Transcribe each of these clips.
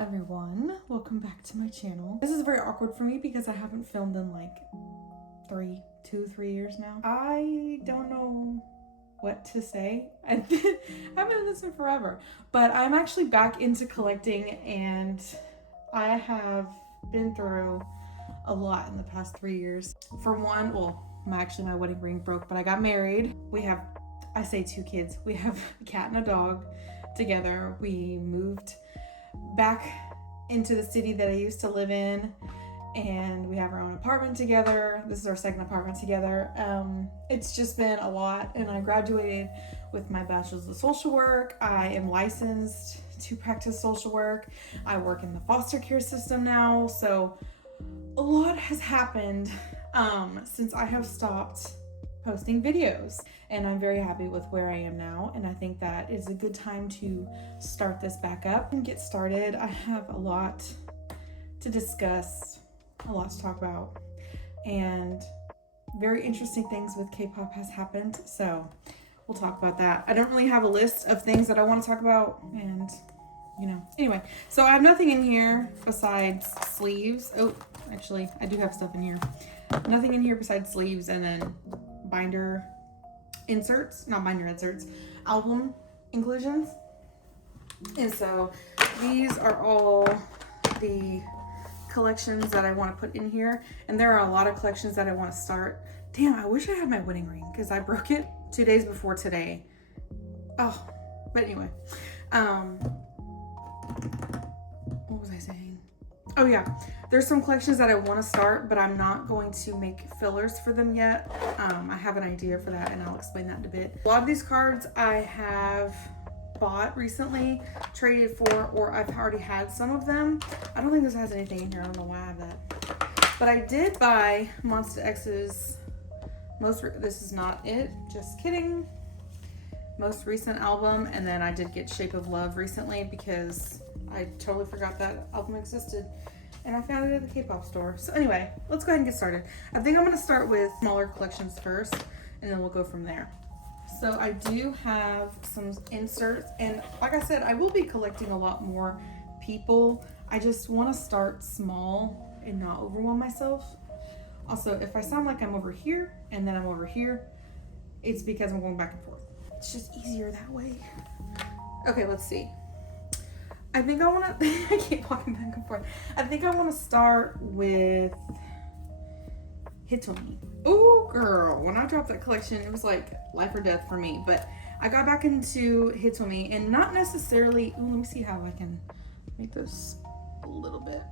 everyone, welcome back to my channel. This is very awkward for me because I haven't filmed in like 3 years now. I don't know what to say. I haven't done this in forever, but I'm actually back into collecting, and I have been through a lot in the past 3 years. For one, well, my wedding ring broke, but I got married. We have, I say 2 kids. We have a cat and a dog together. We moved back into the city that I used to live in, and we have our own apartment together. This is our second apartment together. It's just been a lot, and I graduated with my bachelor's of social work. I am licensed to practice social work. I work in the foster care system now, so a lot has happened since I have stopped posting videos, and I'm very happy with where I am now, and I think that is a good time to start this back up and get started. I have a lot to discuss, a lot to talk about, and very interesting things with K-pop has happened, so we'll talk about that. I don't really have a list of things that I want to talk about, and anyway, so I have nothing in here besides sleeves. Oh, actually, I do have stuff in here. Nothing in here besides sleeves, and then binder inserts, not binder inserts, album inclusions. And so these are all the collections that I want to put in here, and there are a lot of collections that I want to start. Damn, I wish I had my wedding ring because I broke it 2 days before today. Oh, but anyway, what was I saying? Oh yeah, there's some collections that I want to start, but I'm not going to make fillers for them yet. I have an idea for that, and I'll explain that in a bit. A lot of these cards I have bought recently, traded for, or I've already had some of them. I don't think this has anything in here. I don't know why I have that. But I did buy Monsta X's this is not it, just kidding, most recent album, and then I did get Shape of Love recently because I totally forgot that album existed, and I found it at the K-pop store. So anyway, let's go ahead and get started. I think I'm going to start with smaller collections first, and then we'll go from there. So I do have some inserts, and like I said, I will be collecting a lot more people. I just want to start small and not overwhelm myself. Also, if I sound like I'm over here and then I'm over here, it's because I'm going back and forth. It's just easier that way. Okay, let's see. I think I want to, I keep walking back and forth. I think I want to start with Hitomi. Oh girl, when I dropped that collection, it was like life or death for me, but I got back into Hitomi, and not necessarily, let me see how I can make this a little bit.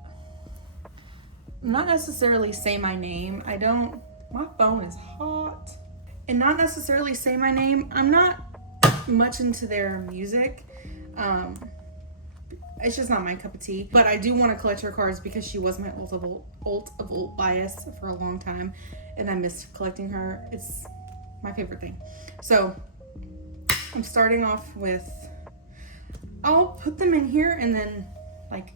Not necessarily say my name. My phone is hot. And not necessarily say my name. I'm not much into their music. It's just not my cup of tea, but I do want to collect her cards because she was my ult of ult bias for a long time, and I missed collecting her. It's my favorite thing. So I'm starting off with, I'll put them in here, and then like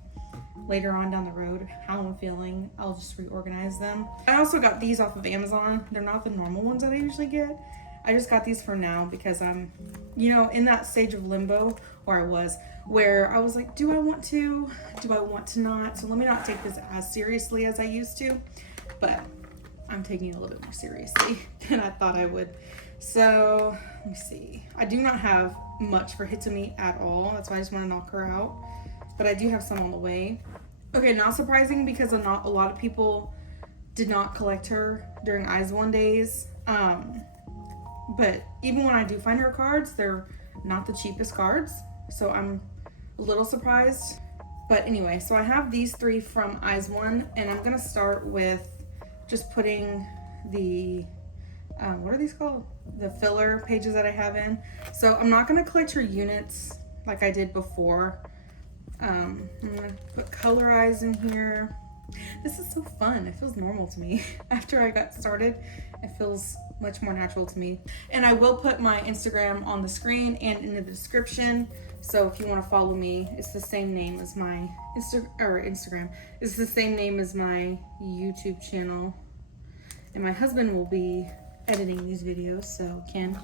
later on down the road, how I'm feeling, I'll just reorganize them. I also got these off of Amazon. They're not the normal ones that I usually get. I just got these for now because I'm, in that stage of limbo where I was like, do I want to not? So let me not take this as seriously as I used to, but I'm taking it a little bit more seriously than I thought I would. So let me see. I do not have much for Hitomi at all. That's why I just want to knock her out, but I do have some on the way. Okay, not surprising because not a lot of people did not collect her during IVE days. But even when I do find her cards, they're not the cheapest cards, so I'm a little surprised. But anyway, so I have these 3 from IVE, and I'm gonna start with just putting the what are these called? The filler pages that I have in. So I'm not gonna collect her units like I did before. I'm gonna put color eyes in here. This is so fun. It feels normal to me. After I got started, it feels much more natural to me. And I will put my Instagram on the screen and in the description. So if you want to follow me, it's the same name as my Instagram. It's the same name as my YouTube channel. And my husband will be editing these videos. So Ken,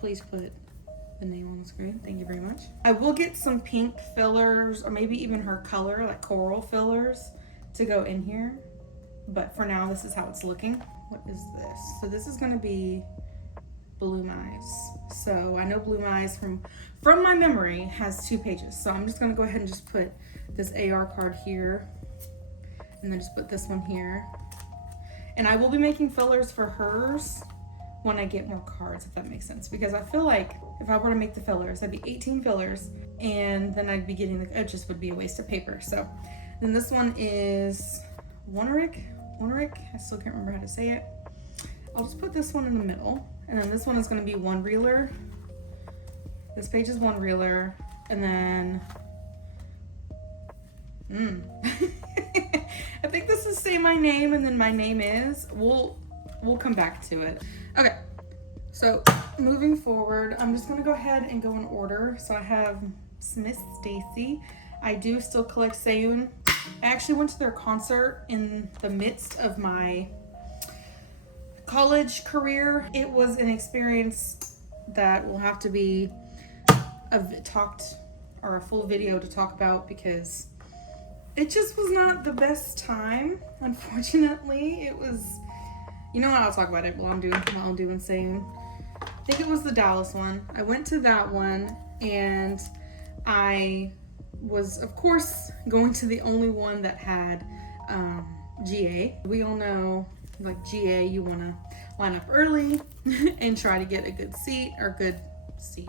please put the name on the screen. Thank you very much. I will get some pink fillers or maybe even her color, like coral fillers, to go in here. But for now, this is how it's looking. What is this? So this is gonna be Bloom Eyes. So I know Bloom Eyes from my memory has 2 pages. So I'm just gonna go ahead and just put this AR card here and then just put this one here. And I will be making fillers for hers when I get more cards, if that makes sense. Because I feel like if I were to make the fillers, that'd be 18 fillers and then I'd be getting it just would be a waste of paper. So then this one is Wonerick. I still can't remember how to say it. I'll just put this one in the middle. And then this one is gonna be One Reeler. This page is One Reeler. And then, I think this is Say My Name and then My Name Is. We'll come back to it. Okay, so moving forward, I'm just gonna go ahead and go in order. So I have Miss Stacy. I do still collect Seeun. I actually went to their concert in the midst of my college career. It was an experience that will have to be a full video to talk about because it just was not the best time. Unfortunately, it was, you know what, I'll talk about it while I'm doing Seeun. I think it was the Dallas one. I went to that one and I was, of course, going to the only one that had GA. We all know, like GA, you want to line up early and try to get a good seat, or good seat,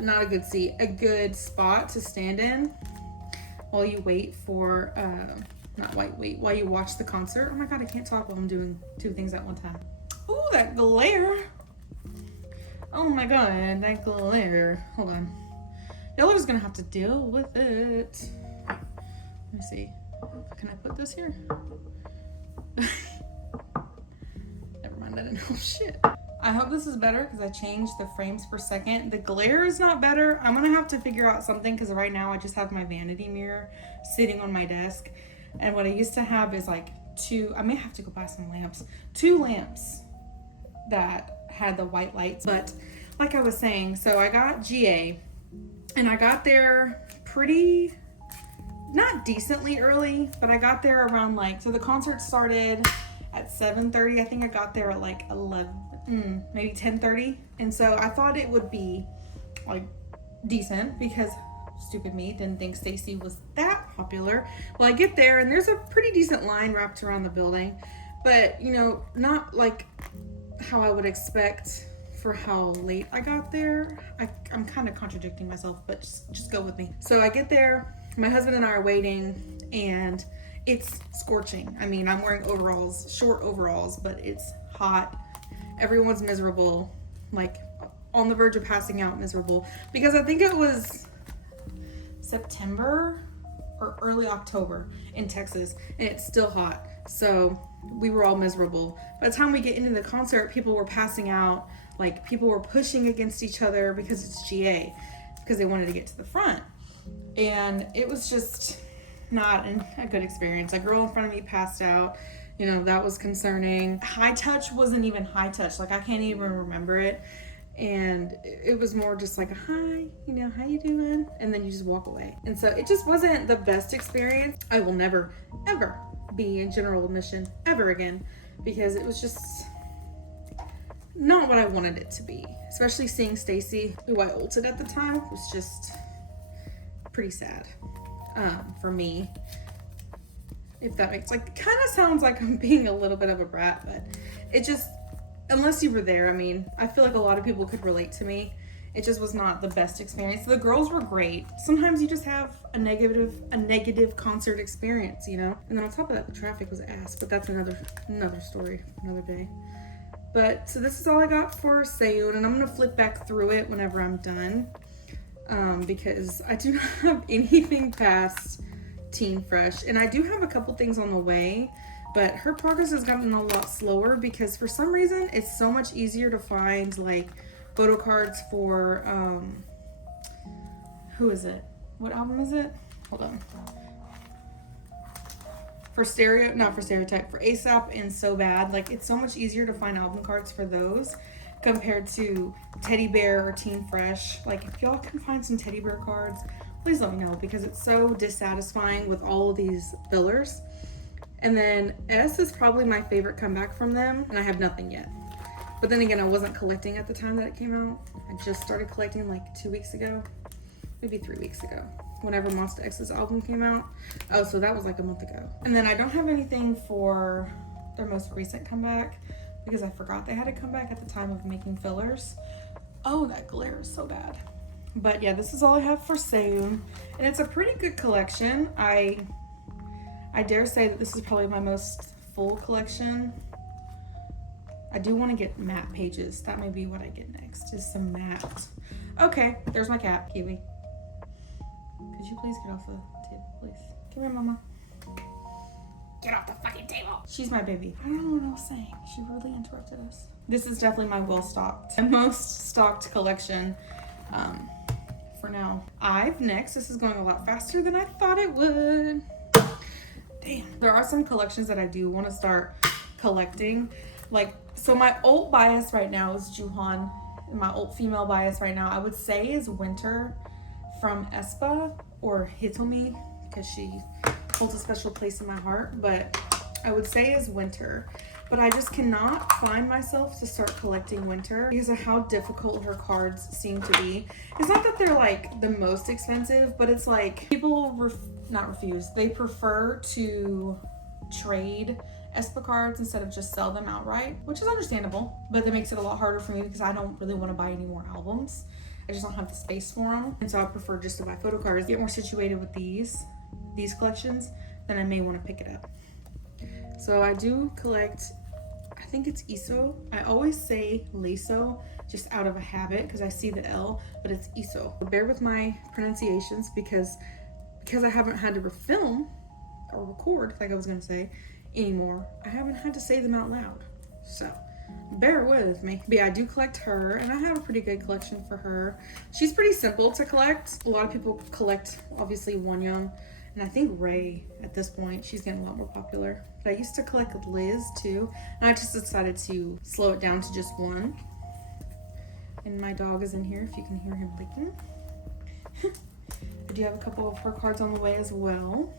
not a good seat, a good spot to stand in while you wait for, while you watch the concert. Oh my God, I can't talk while I'm doing 2 things at one time. Ooh, that glare. Oh my God, that glare. Hold on. Y'all are just gonna have to deal with it. Let me see. Can I put this here? Never mind, I didn't know. Shit. I hope this is better because I changed the frames per second. The glare is not better. I'm gonna have to figure out something because right now I just have my vanity mirror sitting on my desk. And what I used to have is like 2, I may have to go buy some lamps. 2 lamps that had the white lights. But like I was saying, so I got GA. And I got there pretty, not decently early, but I got there around so the concert started at 7:30. I think I got there at like 11, maybe 10:30. And so I thought it would be like decent because stupid me didn't think Stacy was that popular. Well, I get there and there's a pretty decent line wrapped around the building, but you know, not like how I would expect for how late I got there. I'm kind of contradicting myself, but just go with me. So I get there, my husband and I are waiting, and it's scorching. I mean, I'm wearing overalls, short overalls, but it's hot. Everyone's miserable, like on the verge of passing out miserable, because I think it was September or early October in Texas, and it's still hot. So we were all miserable. By the time we get into the concert, people were passing out. Like, people were pushing against each other because it's GA, because they wanted to get to the front. And it was just not a good experience. A girl in front of me passed out. You know, that was concerning. High touch wasn't even high touch. Like, I can't even remember it. And it was more just like, hi, you know, how you doing? And then you just walk away. And so it just wasn't the best experience. I will never, ever be in general admission ever again, because it was just not what I wanted it to be. Especially seeing Stacy, who I ulted at the time, was just pretty sad for me. If that makes, like, kind of sounds like I'm being a little bit of a brat, but it just, unless you were there, I mean, I feel like a lot of people could relate to me. It just was not the best experience. The girls were great. Sometimes you just have a negative concert experience, you know? And then on top of that, the traffic was ass, but that's another story, another day. But so this is all I got for Seeun, and I'm gonna flip back through it whenever I'm done, because I do not have anything past Teen Fresh, and I do have a couple things on the way, but her progress has gotten a lot slower because for some reason it's so much easier to find like photo cards for who is it? What album is it? Hold on. For Stereotype, for ASAP and So Bad. Like, it's so much easier to find album cards for those compared to Teddy Bear or Team Fresh. Like, if y'all can find some Teddy Bear cards, please let me know, because it's so dissatisfying with all of these fillers. And then S is probably my favorite comeback from them, and I have nothing yet. But then again, I wasn't collecting at the time that it came out. I just started collecting like 2 weeks ago, maybe 3 weeks ago, whenever Monsta X's album came out. Oh, so that was like a month ago. And then I don't have anything for their most recent comeback, because I forgot they had a comeback at the time of making fillers. Oh, that glare is so bad. But yeah, this is all I have for Seeun, and it's a pretty good collection. I dare say that this is probably my most full collection. I do want to get matte pages. That may be what I get next, is some matte. Okay, there's my cat, Kiwi. Could you please get off the table, please? Come here, mama. Get off the fucking table. She's my baby. I don't know what I was saying. She rudely interrupted us. This is definitely my well-stocked and most stocked collection for now. IVE next. This is going a lot faster than I thought it would. Damn. There are some collections that I do want to start collecting. Like, so my alt bias right now is Jooheon. My alt female bias right now, I would say, is Winter from aespa, or Hitomi, because she holds a special place in my heart. But I would say is Winter. But I just cannot find myself to start collecting Winter because of how difficult her cards seem to be. It's not that they're like the most expensive, but it's like people not refuse. They prefer to trade aespa cards instead of just sell them outright, which is understandable, but that makes it a lot harder for me because I don't really want to buy any more albums. I just don't have the space for them, and so I prefer just to buy photocards, get more situated with these collections, then I may want to pick it up. So I do collect, I think it's ISO. I always say Leeseo just out of a habit because I see the L, but it's ISO. Bear with my pronunciations because I haven't had to film or record, like I was gonna say, anymore. I haven't had to say them out loud, so bear with me. But yeah, I do collect her, and I have a pretty good collection for her. She's pretty simple to collect. A lot of people collect, obviously, Wonyoung, and I think Ray at this point. She's getting a lot more popular. But I used to collect Liz too, and I just decided to slow it down to just one. And my dog is in here, if you can hear him licking. I do have a couple of her cards on the way as well.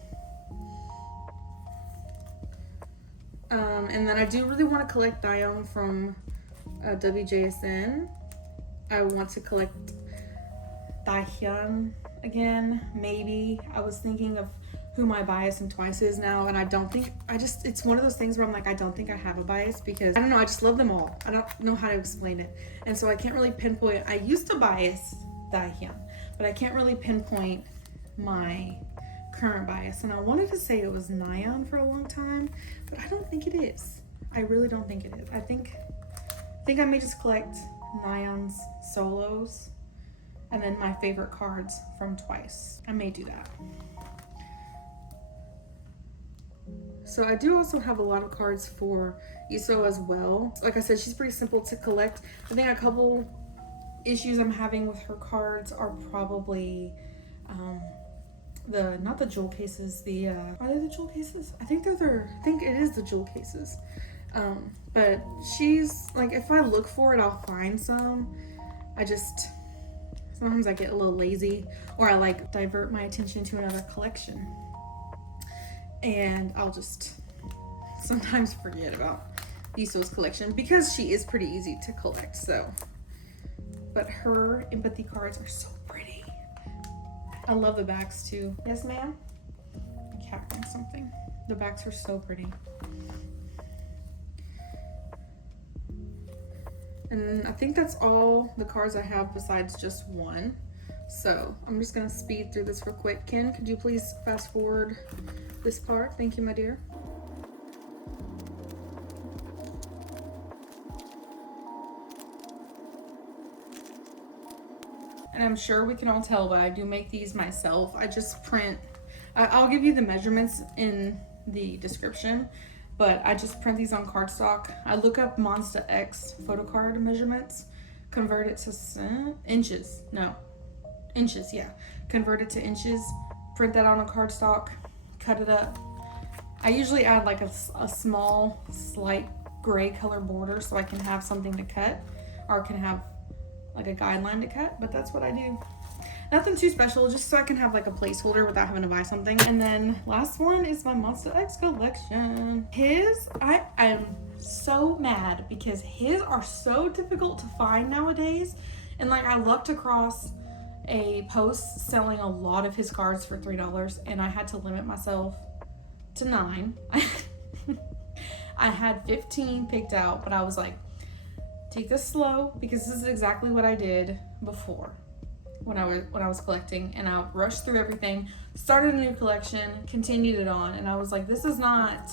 And then I do really want to collect Dayoung from WJSN. I want to collect Daehyun again, maybe. I was thinking of who my bias in Twice is now, and I don't think, it's one of those things where I'm like, I don't think I have a bias because, I don't know, I just love them all. I don't know how to explain it. And so I can't really pinpoint. I used to bias Daehyun, but I can't really pinpoint my current bias, and I wanted to say it was Nayeon for a long time, but I don't think it is. I really don't think it is. I think I may just collect Nayeon's solos and then my favorite cards from Twice. I may do that. So I do also have a lot of cards for ISO as well. Like I said, she's pretty simple to collect. I think a couple issues I'm having with her cards are probably not the jewel cases, are they the jewel cases? I think I think it is the jewel cases. But she's like, if I look for it, I'll find some. Sometimes I get a little lazy, or I like divert my attention to another collection. And I'll just sometimes forget about ISO's collection because she is pretty easy to collect, so. But her empathy cards are so pretty. I love the backs too. Yes, ma'am? My cat wants something. The backs are so pretty. And I think that's all the cards I have besides just one. So I'm just gonna speed through this real quick. Ken, could you please fast forward this part? Thank you, my dear. And I'm sure we can all tell, but I do make these myself. I just print, I'll give you the measurements in the description, but I just print these on cardstock. I look up Monsta X photocard measurements, convert it to inches, yeah. Convert it to inches, print that on a cardstock, cut it up. I usually add like a small, slight gray color border so I can have something to cut or can have like a guideline to cut, but that's what I do. Nothing too special, just so I can have like a placeholder without having to buy something. And then last one is my Monsta X collection. His, I am so mad because his are so difficult to find nowadays. And like I lucked across a post selling a lot of his cards for $3 and I had to limit myself to 9. I had 15 picked out, but I was like, take this slow because this is exactly what I did before. When I was collecting, and I rushed through everything, started a new collection, continued it on, and I was like, this is not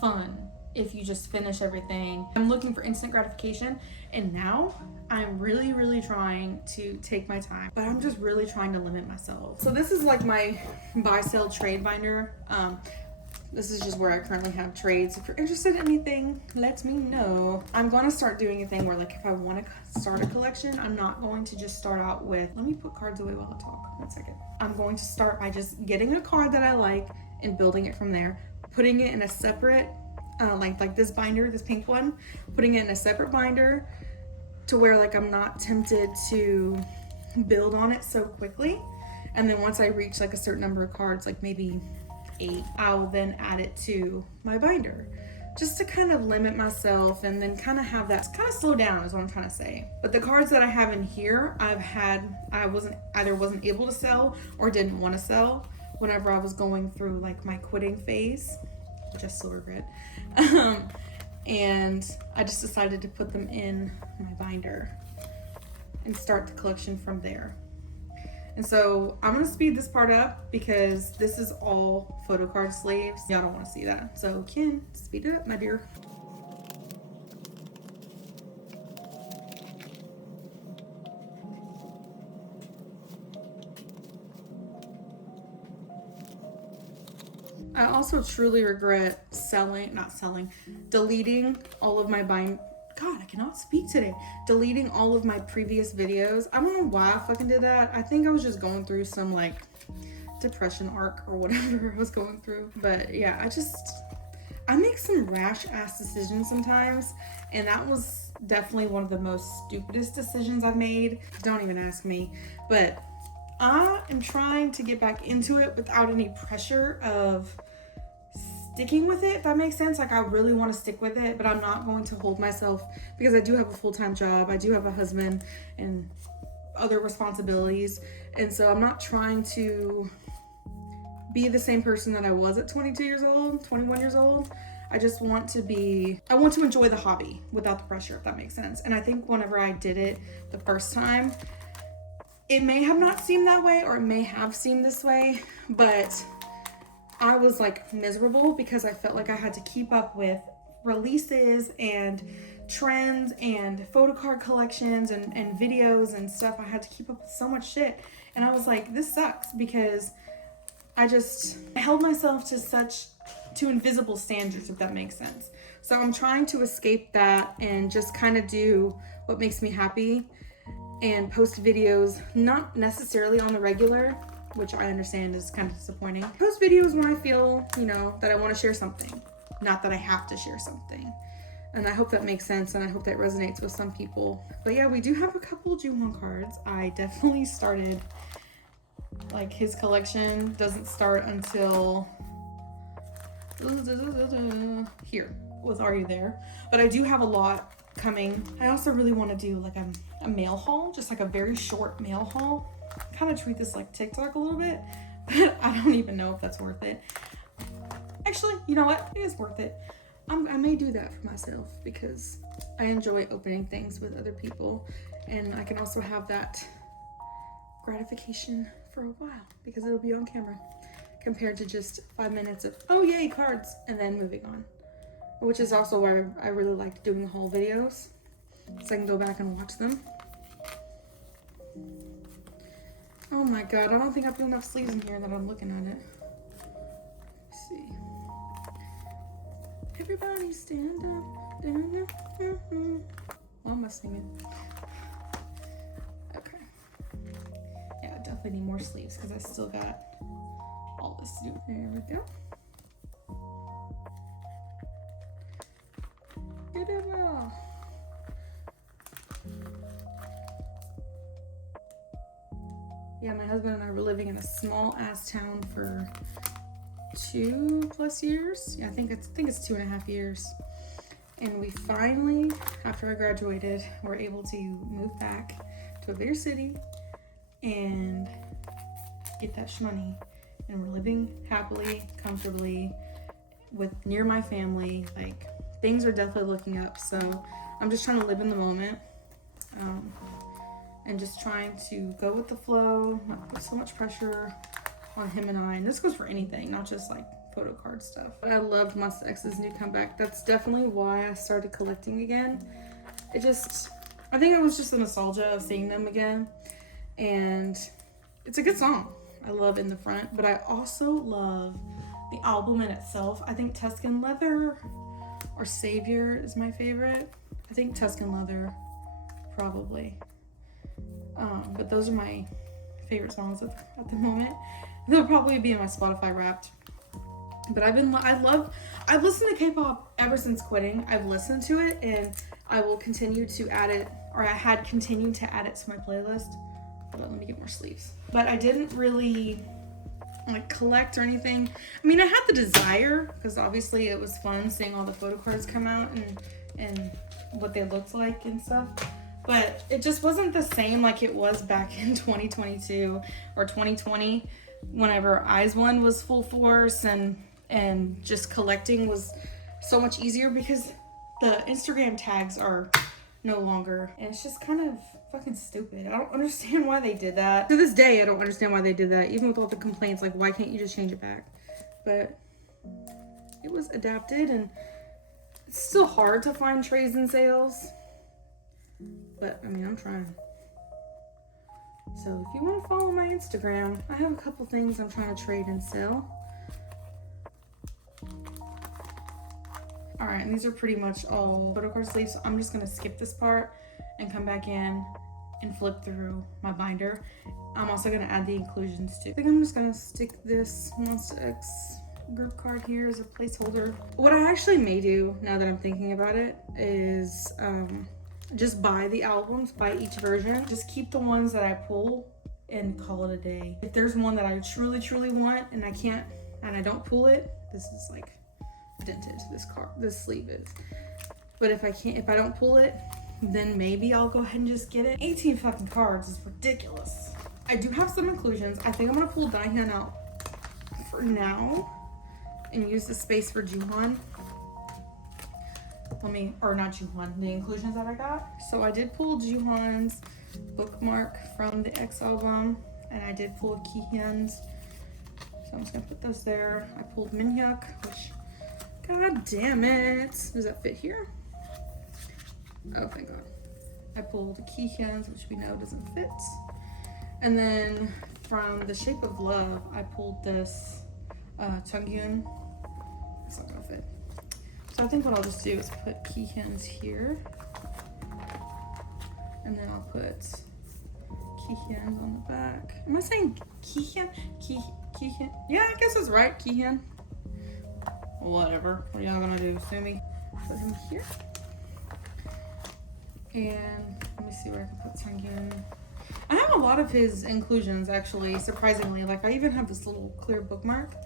fun if you just finish everything. I'm looking for instant gratification, and now I'm really trying to take my time, but I'm just really trying to limit myself. So this is like my buy sell trade binder. This is just where I currently have trades. If you're interested in anything, let me know. I'm going to start doing a thing where like if I want to start a collection, I'm not going to just start out with, let me put cards away while I talk. 1 second. I'm going to start by just getting a card that I like and building it from there, putting it in a separate, like this binder, this pink one, putting it in a separate binder to where like I'm not tempted to build on it so quickly. And then once I reach like a certain number of cards, like maybe 8, I will then add it to my binder just to kind of limit myself and then kind of have that kind of slow down is what I'm trying to say. But the cards that I have in here, I wasn't able to sell or didn't want to sell whenever I was going through like my quitting phase, which I still regret. And I just decided to put them in my binder and start the collection from there. And so I'm gonna speed this part up because this is all photo card sleeves. Y'all don't wanna see that. So Ken, speed it up, my dear. I also truly regret deleting all of my God, I cannot speak today. Deleting all of my previous videos. I don't know why I fucking did that. I think I was just going through some like depression arc or whatever I was going through. But yeah, I make some rash ass decisions sometimes. And that was definitely one of the most stupidest decisions I've made. Don't even ask me. But I am trying to get back into it without any pressure of sticking with it, if that makes sense. Like I really want to stick with it, but I'm not going to hold myself because I do have a full-time job. I do have a husband and other responsibilities. And so I'm not trying to be the same person that I was at 22 years old, 21 years old. I want to enjoy the hobby without the pressure, if that makes sense. And I think whenever I did it the first time, it may have not seemed that way or it may have seemed this way, but I was like miserable because I felt like I had to keep up with releases and trends and photocard collections and videos and stuff. I had to keep up with so much shit. And I was like, this sucks because I held myself to invisible standards, if that makes sense. So I'm trying to escape that and just kind of do what makes me happy and post videos, not necessarily on the regular, which I understand is kind of disappointing. Post videos when I feel, that I want to share something, not that I have to share something. And I hope that makes sense, and I hope that resonates with some people. But yeah, we do have a couple Jooheon cards. I definitely started, like his collection doesn't start until here with Are You There? But I do have a lot coming. I also really want to do like a mail haul, just like a very short mail haul. Kind of treat this like TikTok a little bit, but I don't even know if that's worth it. Actually, you know what? It is worth it. I may do that for myself because I enjoy opening things with other people, and I can also have that gratification for a while because it'll be on camera compared to just 5 minutes of, oh yay, cards, and then moving on. Which is also why I really like doing the haul videos, so I can go back and watch them. Oh my god, I don't think I put enough sleeves in here that I'm looking at it. Let's see. Everybody stand up. Why am I singing? Okay. Yeah, I definitely need more sleeves because I still got all this to do. There we go. Yeah, my husband and I were living in a small ass town for 2+ years. Yeah, I think it's 2.5 years. And we finally, after I graduated, were able to move back to a bigger city and get that shmoney. And we're living happily, comfortably, near my family. Like, things are definitely looking up. So I'm just trying to live in the moment, and just trying to go with the flow, not put so much pressure on him and I. And this goes for anything, not just like photocard stuff. But I loved Monsta X's new comeback. That's definitely why I started collecting again. I think it was just the nostalgia of seeing them again. And it's a good song. I love In the Front, but I also love the album in itself. I think Tuscan Leather or Savior is my favorite. I think Tuscan Leather, probably. But those are my favorite songs at the moment. They'll probably be in my Spotify Wrapped. But I've listened to K-pop ever since quitting. I've listened to it, and I will continue to add it, or I had continued to add it to my playlist. Hold on, let me get more sleeves. But I didn't really like collect or anything. I mean, I had the desire, because obviously it was fun seeing all the photocards come out and what they looked like and stuff. But it just wasn't the same like it was back in 2022 or 2020, whenever Eyes One was full force, and just collecting was so much easier because the Instagram tags are no longer. And it's just kind of fucking stupid. I don't understand why they did that. To this day, I don't understand why they did that. Even with all the complaints, like, why can't you just change it back? But it was adapted, and it's still hard to find trades and sales. But, I mean, I'm trying. So, if you want to follow my Instagram, I have a couple things I'm trying to trade and sell. Alright, and these are pretty much all photocard sleeves. So I'm just going to skip this part and come back in and flip through my binder. I'm also going to add the inclusions too. I think I'm just going to stick this Monsta X group card here as a placeholder. What I actually may do, now that I'm thinking about it, is just buy the albums, buy each version. Just keep the ones that I pull and call it a day. If there's one that I truly want and I don't pull it, this is like dented, this sleeve is. But if I don't pull it, then maybe I'll go ahead and just get it. 18 fucking cards is ridiculous. I do have some inclusions. I think I'm gonna pull Jooheon out for now and use the space for Jooheon. Not Jooheon, the inclusions that I got. So I did pull Jooheon's bookmark from the X album, and I did pull Kihyun's. So I'm just gonna put those there. I pulled Minhyuk, which, god damn it. Does that fit here? Oh, thank God. I pulled Kihyun's, which we know doesn't fit. And then from The Shape of Love, I pulled this Junghyun. It's not gonna fit. So I think what I'll just do is put Kihyun's here. And then I'll put Kihyun's on the back. Am I saying Kihyun? Kihyun? Yeah, I guess it's right, Kihyun. Whatever. What are y'all gonna do? Sue me? Put him here. And let me see where I can put Junghyun. I have a lot of his inclusions, actually, surprisingly. Like, I even have this little clear bookmark.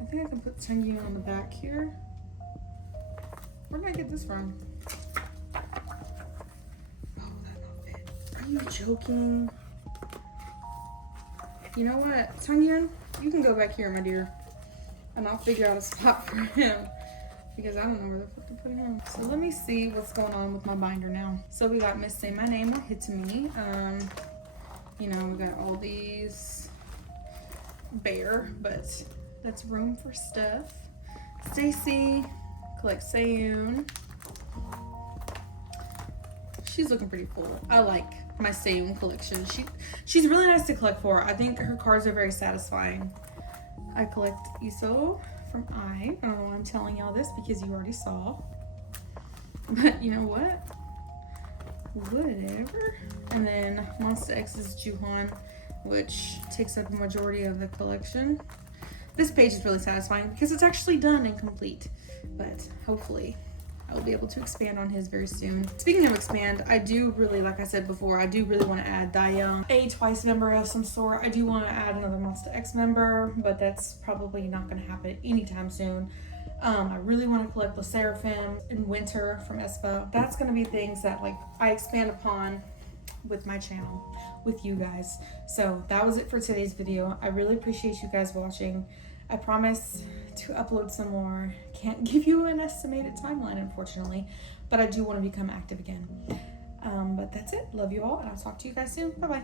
I think I can put Junghyun on the back here. Where did I get this from? Oh, that not fit. Are you joking? You know what, Junghyun? You can go back here, my dear. And I'll figure out a spot for him. Because I don't know where the fuck to put him. So let me see what's going on with my binder now. So we got Miss Say My Name Hitomi. You know, we got all these bare, but that's room for stuff. Stayc Seeun. She's looking pretty cool. I like my Seeun collection. She's really nice to collect for. I think her cards are very satisfying. I collect Leeseo from IVE. I don't know why I'm telling y'all this because you already saw. But you know what? Whatever. And then Monsta X Jooheon, which takes up a majority of the collection. This page is really satisfying because it's actually done and complete. But hopefully I'll be able to expand on his very soon. Speaking of expand, I do really, like I said before, I do really want to add Dayoung, a Twice member of some sort. I do want to add another Monsta X member, but that's probably not going to happen anytime soon. I really want to collect the Seraphim and Winter from aespa. That's going to be things that like I expand upon with my channel, with you guys. So that was it for today's video. I really appreciate you guys watching. I promise to upload some more. Can't give you an estimated timeline, unfortunately, but I do want to become active again. But that's it. Love you all, and I'll talk to you guys soon. Bye-bye.